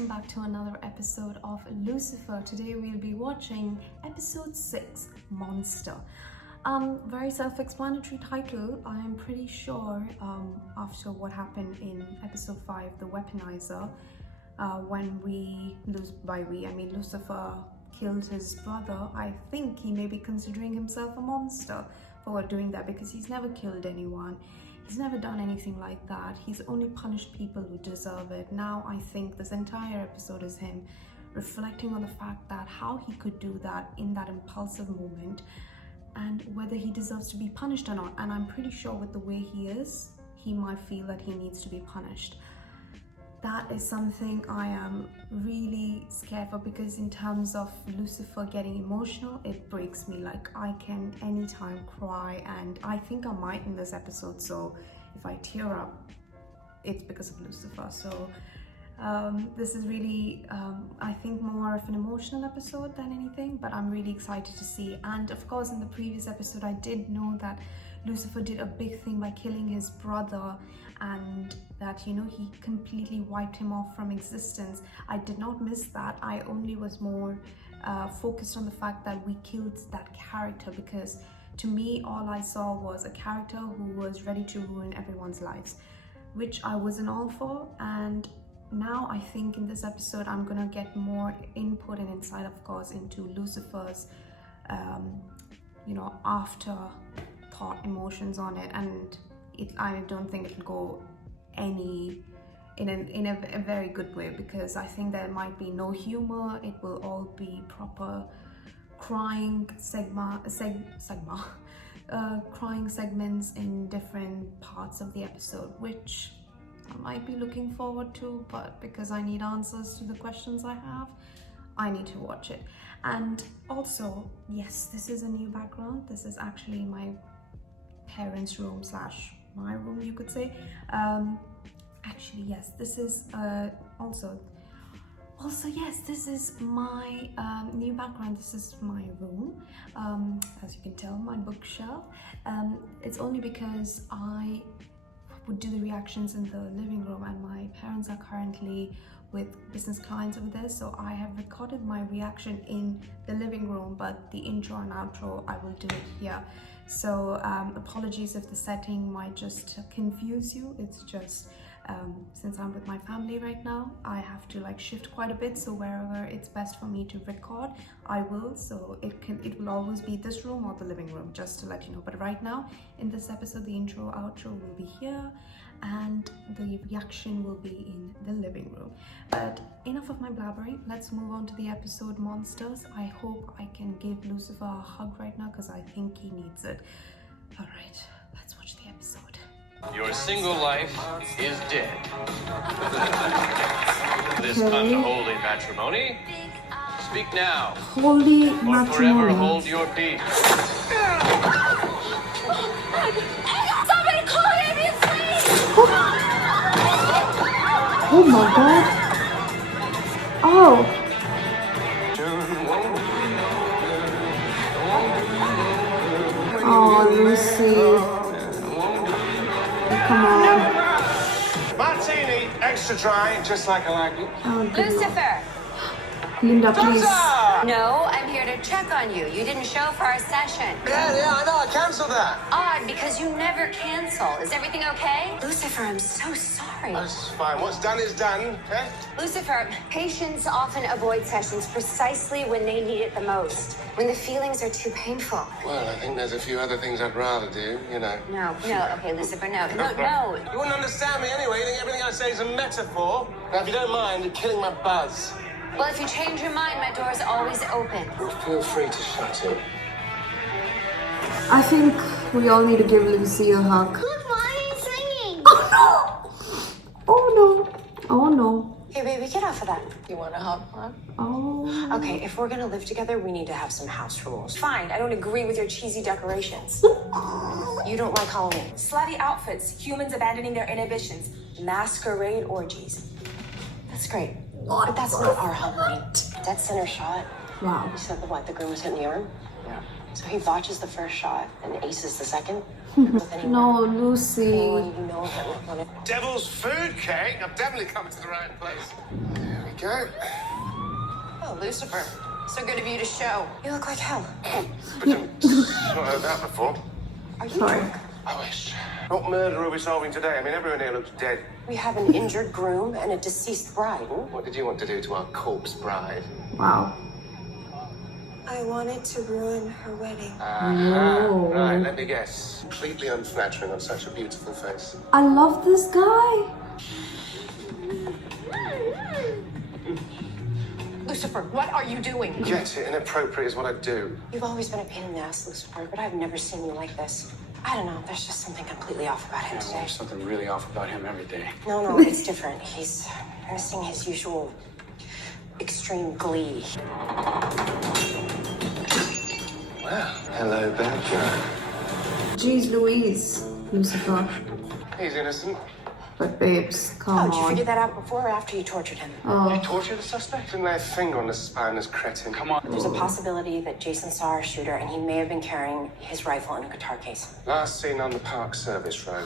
welcome back to another episode of Lucifer. Today we'll be watching episode 6, Monster. Very self-explanatory title. I'm pretty sure after what happened in episode 5, the weaponizer, when I mean Lucifer killed his brother, I think he may be considering himself a monster for doing that, because he's never killed anyone. He's never done anything like that. He's only punished people who deserve it. Now I think this entire episode is him reflecting on the fact that how he could do that in that impulsive moment and whether he deserves to be punished or not. And I'm pretty sure with the way he is, he might feel that he needs to be punished. That is something I am really scared for, because in terms of Lucifer getting emotional, it breaks me. Like, I can anytime cry, and I think I might in this episode, so if I tear up, it's because of Lucifer. So this is really I think more of an emotional episode than anything, but I'm really excited to see. And of course, in the previous episode I did know that Lucifer did a big thing by killing his brother, and that, you know, he completely wiped him off from existence. I did not miss that. I only was more focused on the fact that we killed that character, because to me all I saw was a character who was ready to ruin everyone's lives, which I wasn't all for. And now I think in this episode I'm gonna get more input and insight, of course, into Lucifer's afterthought emotions on it, and I don't think it'll go in a very good way, because I think there might be no humor. It will all be proper crying crying segments in different parts of the episode, which I might be looking forward to, but because I need answers to the questions I have, I need to watch it. And also, yes, this is a new background. This is actually my parents' room slash my room, you could say. Actually, yes, this is also yes, this is my new background. This is my room, as you can tell, my bookshelf. It's only because I would do the reactions in the living room, and my parents are currently with business clients over there, so I have recorded my reaction in the living room, but the intro and outro I will do it here. So apologies if the setting might just confuse you. It's just since I'm with my family right now, I have to like shift quite a bit, so wherever it's best for me to record, I will. So it will always be this room or the living room, just to let you know. But right now in this episode, the intro outro will be here and the reaction will be in the living room. But enough of my blabbering, let's move on to the episode Monsters. I hope I can give Lucifer a hug right now, because I think he needs it. All right, let's watch the episode. Your single life is dead. This unholy matrimony. Speak now. Holy or matrimony. forever hold your peace. Somebody call an ambulance, please! Oh my god. Oh. Oh, Lucy. Come on. Martini, extra dry, just like I like it. Oh, goodness. Lucifer! Linda, please. No, I'm here to check on you. You didn't show for our session. Yeah, I know, I cancelled that. Odd, because you never cancel. Is everything okay? Lucifer, I'm so sorry. That's fine. What's done is done, okay? Lucifer, patients often avoid sessions precisely when they need it the most, when the feelings are too painful. Well, I think there's a few other things I'd rather do, you know. No, okay, Lucifer, no. You wouldn't understand me anyway. You think everything I say is a metaphor. Now, if you don't mind, you're killing my buzz. Well, if you change your mind, my door's always open. Well, feel free to shut it. I think we all need to give Lucy a hug. Look, Mommy, it's ringing. Oh no! Oh no! Oh no! Hey, baby, get off of that. You want a hug, huh? Oh. Okay, if we're gonna live together, we need to have some house rules. Fine, I don't agree with your cheesy decorations. You don't like Halloween. Slutty outfits, humans abandoning their inhibitions, masquerade orgies. That's great. But that's not our Halloween. Dead center shot. Wow. You said the groom was hit in the arm? Yeah. So he botches the first shot and aces the second? No, Lucy. Anyone you know that would want it? Devil's food cake? I've definitely come to the right place. Be go. Oh, Lucifer. So good of you to show. You look like hell. But not heard that before. Are you Sorry. drunk? I wish. What murder are we solving today? I mean, everyone here looks dead. We have an injured groom and a deceased bride. What did you want to do to our corpse bride? Wow. I wanted to ruin her wedding. No. Right, let me guess. Completely unflattering on such a beautiful face. I love this guy. Lucifer, what are you doing? Get it? Inappropriate is what I do. You've always been a pain in the ass, Lucifer, but I've never seen you like this. I don't know, there's just something completely off about him today. There's something really off about him every day. No, it's different. He's missing his usual extreme glee. Well, hello, Belgium. Jeez Louise, Lucifer. He's innocent. But babes, come Oh, did you on. figure that out before or after you tortured him? Oh, Torture the suspect? Didn't lay a finger on the spineless cretin. Come on. There's a possibility that Jason saw our shooter and he may have been carrying his rifle in a guitar case. Last seen on the Park Service Road.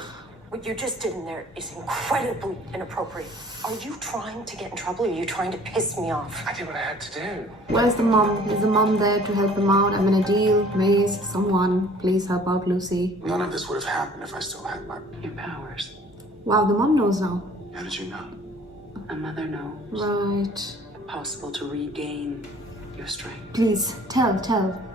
What you just did in there is incredibly inappropriate. Are you trying to get in trouble or are you trying to piss me off? I did what I had to do. where's the mom? Is the mom there to help him out? I'm in a deal. Maze, someone, please help out Lucy. None of this would have happened if I still had my... Your powers. Wow, the mom knows now. How did you know? A mother knows. Right. Possible to regain your strength. Please, tell.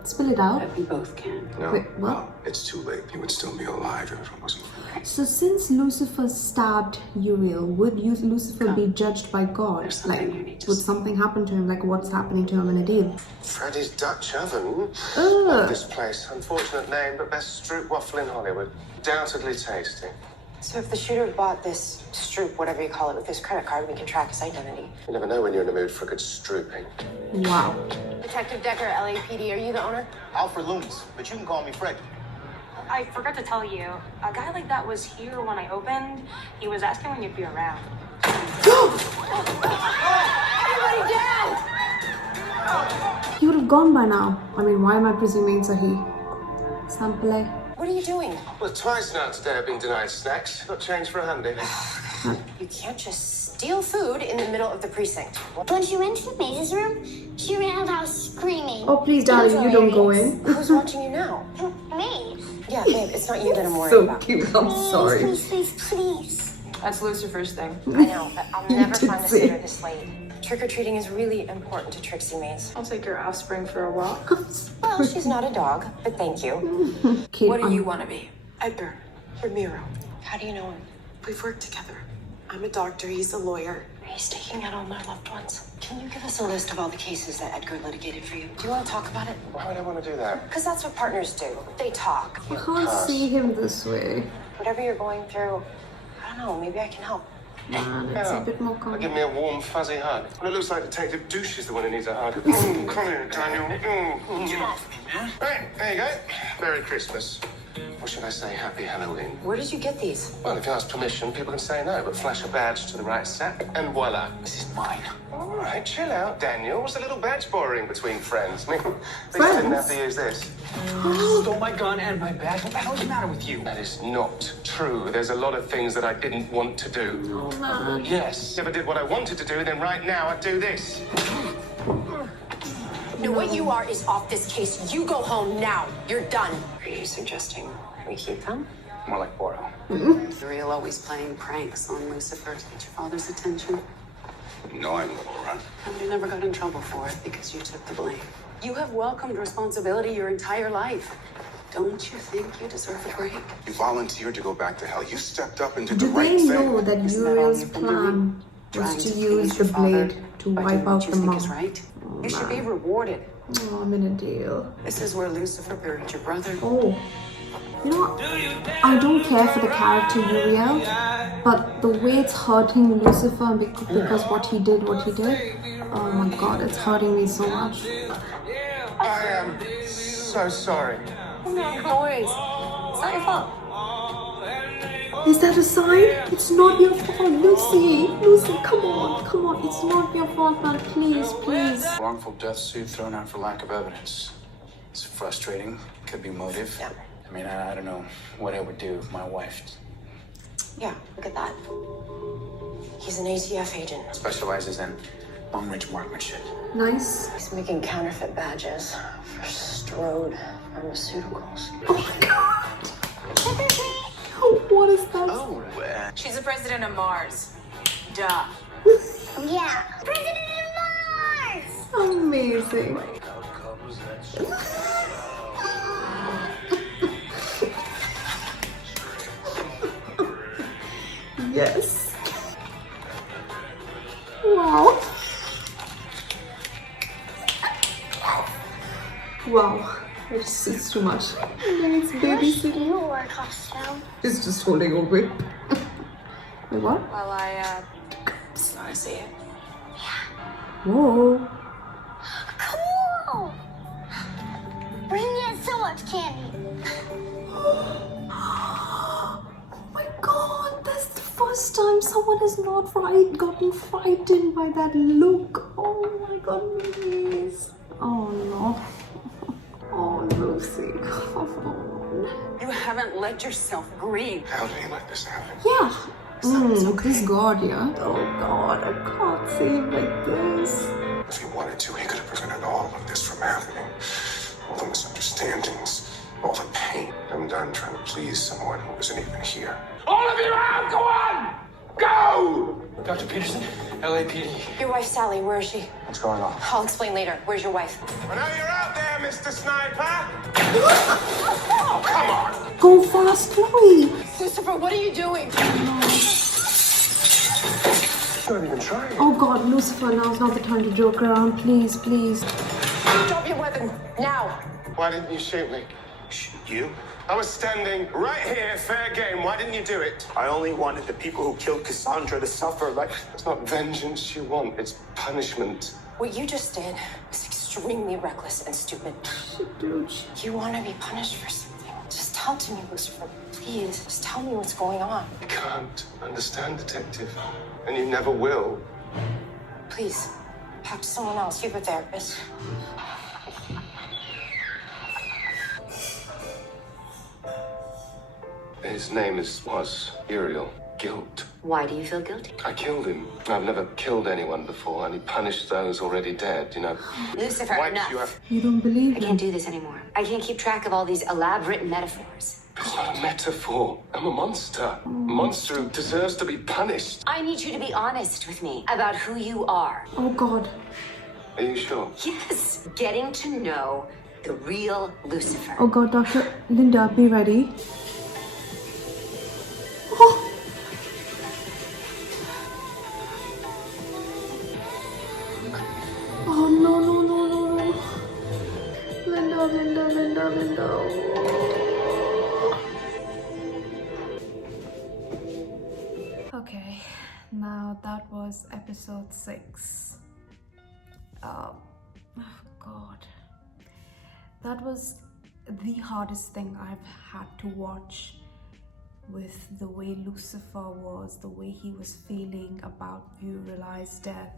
Spill it out. That we both can. No. Wait, what? Well, it's too late. You would still be alive if it wasn't for me. So since Lucifer stabbed Uriel, would Lucifer be judged by God? There's something Like, you need to would see. something happen to him? Like what's happening to him in a deal? Freddy's Dutch Oven. Ugh. Love this place. Unfortunate name, but best stroop waffle in Hollywood. Doubtedly tasty. So if the shooter bought this stroop, whatever you call it, with his credit card, we can track his identity. You never know when you're in the mood for a good strooping. Wow. Detective Decker, LAPD, are you the owner? Alfred Loomis, but you can call me Fred. I forgot to tell you, a guy like that was here when I opened. He was asking when you'd be around. Everybody down! He would have gone by now. I mean, why am I presuming it's a he? Sample. What are you doing? Well, twice now today I've been denied snacks. Got change for a handy. You can't just steal food in the middle of the precinct. When she went to the Maze's room, she ran out the house screaming. Oh, please, darling, you don't go in. Who's watching you now? Maze. Yeah, babe, it's not you that I'm worried So about. cute. I'm sorry. Please, please. That's Lucifer's thing. I know, but I'll never did find a say. sitter this late. Trick-or-treating is really important to Trixie Maze. I'll take your offspring for a walk. Well, she's not a dog, but thank you. Kid, What do you want to be? Edgar Ramiro. How do you know him? We've worked together. I'm a doctor, he's a lawyer. He's taking out all my loved ones. Can you give us a list of all the cases that Edgar litigated for you? Do you want to talk about it? Why would I want to do that? Because that's what partners do. They talk. I can't see him this way. Whatever you're going through, I don't know, maybe I can help. Man, it's a bit more Give complicated. me a warm, fuzzy hug. Well, it looks like Detective Douche is the one who needs a hug. Come here, Daniel. Get off me, man. Right, there you go. Merry Christmas. Or should I say Happy Halloween? Where did you get these? Well, if you ask permission, people can say no, but flash a badge to the right set, and voila. This is mine. All right, chill out, Daniel. What's a little badge borrowing between friends? I mean, at least I didn't have to use this. You stole my gun and my bag. What the hell's the matter with you? That is not true. There's a lot of things that I didn't want to do. Oh, man. Yes, if I did what I wanted to do, then right now I'd do this. No, what you are is off this case. You go home now. You're done. Are you suggesting we keep them? More like Boro. Uriel always playing pranks on Lucifer to get your father's attention. No, I'm Laura. And you never got in trouble for it because you took the blame. You have welcomed responsibility your entire life. Don't you think you deserve a break? You volunteered to go back to hell. You stepped up and did Do the right they thing. know that Isn't that all Uriel's you've been plan doing? was Trying to please use the your father blade to by wipe doing out what you the think mom? is right? Oh, You should be man. rewarded. Oh, I'm in a deal. This is where Lucifer buried your brother. Oh. You know what? I don't care for the character Uriel, but the way it's hurting Lucifer because what he did, oh my god, it's hurting me so much. I am so sorry. No worries. It's not your fault. Is that a sign? It's not your fault, Lucy. Lucy, come on. It's not your fault, man. Please. Wrongful death suit thrown out for lack of evidence. It's frustrating. Could be motive. Yeah. I mean, I don't know what I would do if my wife Yeah, look at that. He's an ATF agent. specializes in Long-range marksmanship. Nice. He's making counterfeit badges for Strode Pharmaceuticals. Oh my god! What is that? Oh, She's the president of Mars. Duh. Yeah. President of Mars! Amazing. Yes. Wow. Wow. It's too much. And then it's babysitting. You wore a costume. It's just holding a whip. Wait, what? Well, I want to see it. Whoa. Cool! Bring me so much candy. Oh my god, that's the first time someone has not gotten frightened by that look. Oh my god, please. Oh no. Oh, Lucy. You haven't let yourself grieve. How did he let this happen? Yeah. This god, yeah. Oh god, I can't say it like this. If he wanted to, he could have prevented all of this from happening. All the misunderstandings, all the pain. I'm done trying to please someone who isn't even here. All of you out! Go on! Go! Dr. Peterson, LAPD. Your wife, Sally, where is she? What's going on? I'll explain later. Where's your wife? I know you're out there, Mr. Sniper! Oh, come on! Go fast, Chloe. Lucifer, what are you doing? Not even trying. Oh god, Lucifer, now's not the time to joke around. Please, please. Drop your weapon, now! Why didn't you shoot me? shoot you? I was standing right here, fair game. Why didn't you do it? I only wanted the people who killed Cassandra to suffer. Like, It's not vengeance you want, it's punishment. What you just did was extremely reckless and stupid. Dude. You want to be punished for something? Just tell it to me, Lucifer. Please, just tell me what's going on. I can't understand, detective. And you never will. Please, talk to someone else. You have a therapist. His name was Uriel. Guilt. Why do you feel guilty? I killed him. I've never killed anyone before, and he punished those already dead, you know. Lucifer, Why enough. did you have... You don't believe I him? can't do this anymore. I can't keep track of all these elaborate metaphors. It's not a metaphor. I'm a monster. A monster who deserves to be punished. I need you to be honest with me about who you are. Oh god. Are you sure? Yes, getting to know the real Lucifer. Oh god, Dr. Linda, be ready. Oh. Oh no, no, no, no, no. Linda, Linda, Linda, Linda. Okay, now that was episode 6. Oh god. That was the hardest thing I've had to watch, with the way Lucifer was, the way he was feeling about Uriel's death,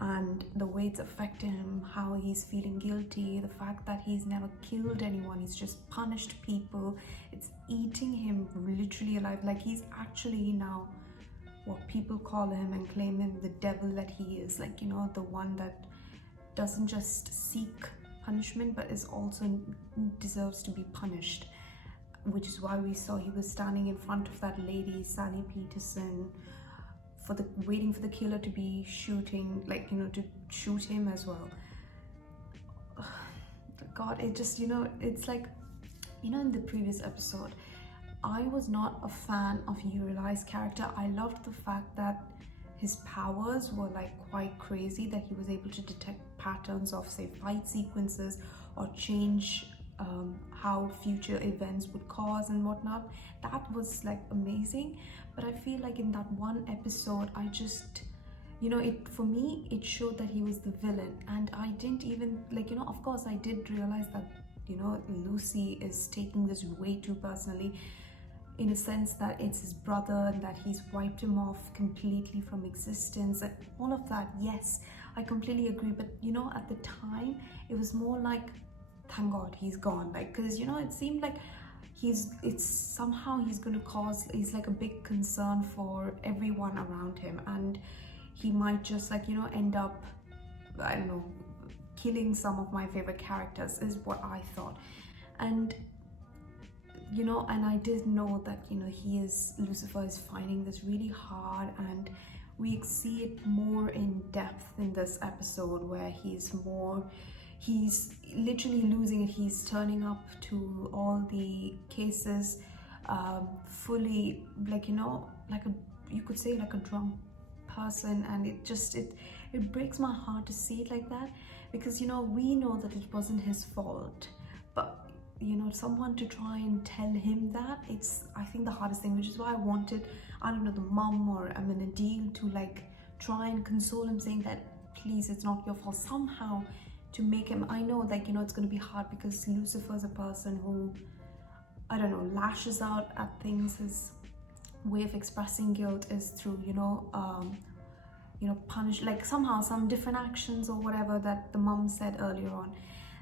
and the way it's affected him, how he's feeling guilty, the fact that he's never killed anyone, he's just punished people. It's eating him literally alive. Like, he's actually now what people call him and claim him the devil that he is. Like, you know, the one that doesn't just seek punishment but is also deserves to be punished, which is why we saw he was standing in front of that lady, Sally Peterson, waiting for the killer to be shooting, like, you know, to shoot him as well. God, it just, you know, it's like, you know, in the previous episode, I was not a fan of Uriel's character. I loved the fact that his powers were like quite crazy, that he was able to detect patterns of, say, fight sequences or change how future events would cause and whatnot. That was like amazing. But I feel like in that one episode, I just, you know, for me it showed that he was the villain, and I didn't even, like, you know, of course I did realize that, you know, Lucy is taking this way too personally, in a sense that it's his brother and that he's wiped him off completely from existence and all of that. Yes, I completely agree. But, you know, at the time it was more like, thank God he's gone. Like, because, you know, it seemed like he's like a big concern for everyone around him, and he might just like, you know, end up, I don't know, killing some of my favorite characters, is what I thought. And you know, and I did know that, you know, Lucifer is finding this really hard, and we see it more in depth in this episode, where he's literally losing it. He's turning up to all the cases fully, like, you know, like you could say like a drunk person, and it breaks my heart to see it like that, because, you know, we know that it wasn't his fault, but you know, someone to try and tell him that, it's, I think, the hardest thing, which is why I wanted, I don't know, the mom or Adil to like try and console him, saying that please, it's not your fault, somehow to make him, I know, like, you know, it's going to be hard because Lucifer is a person who, I don't know, lashes out at things. His way of expressing guilt is through, you know, punish, like somehow some different actions or whatever that the mom said earlier on.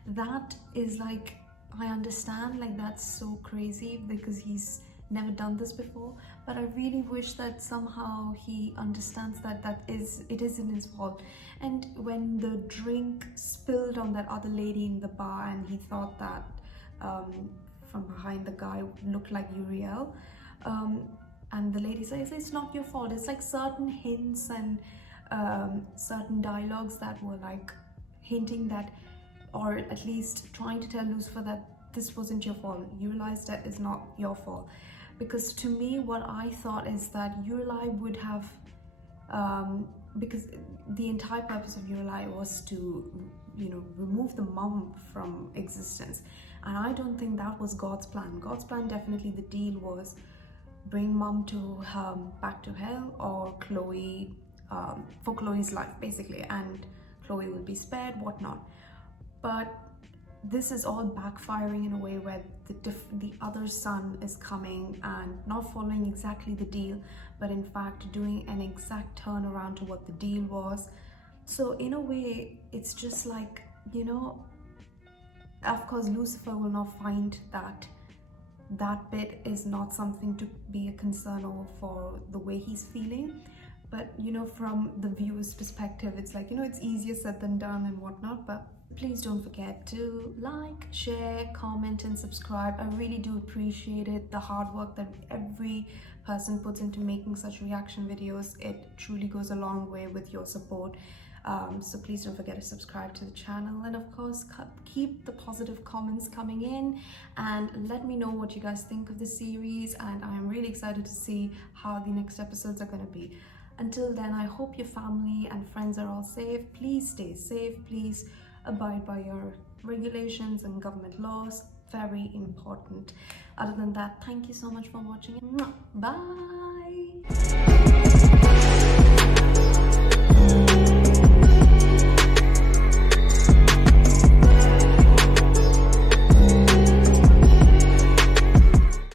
That is like, I understand, like, that's so crazy because he's never done this before, but I really wish that somehow he understands that it isn't his fault. And when the drink spilled on that other lady in the bar, and he thought that from behind the guy looked like Uriel, and the lady says, it's not your fault. It's like certain hints and certain dialogues that were like hinting that, or at least trying to tell Lucifer that this wasn't your fault. You realized that it's not your fault. Because to me, what I thought is that Uri would have, because the entire purpose of Uri was to, you know, remove the mom from existence. And I don't think that was God's plan. God's plan, definitely the deal was bring mom to back to hell, or Chloe, for Chloe's life basically, and Chloe will be spared, whatnot. But this is all backfiring in a way where the other son is coming and not following exactly the deal, but in fact doing an exact turnaround to what the deal was. So in a way, it's just like, you know, of course Lucifer will not find that bit is not something to be a concern over for the way he's feeling. But, you know, from the viewer's perspective, it's like, you know, it's easier said than done and whatnot. But please don't forget to like, share, comment and subscribe. I really do appreciate it, the hard work that every person puts into making such reaction videos. It truly goes a long way with your support. So please don't forget to subscribe to the channel, and of course keep the positive comments coming in, and let me know what you guys think of the series. And I'm really excited to see how the next episodes are going to be. Until then, I hope your family and friends are all safe. Please stay safe. Please abide by your regulations and government laws. Very important. Other than that, thank you so much for watching. Bye.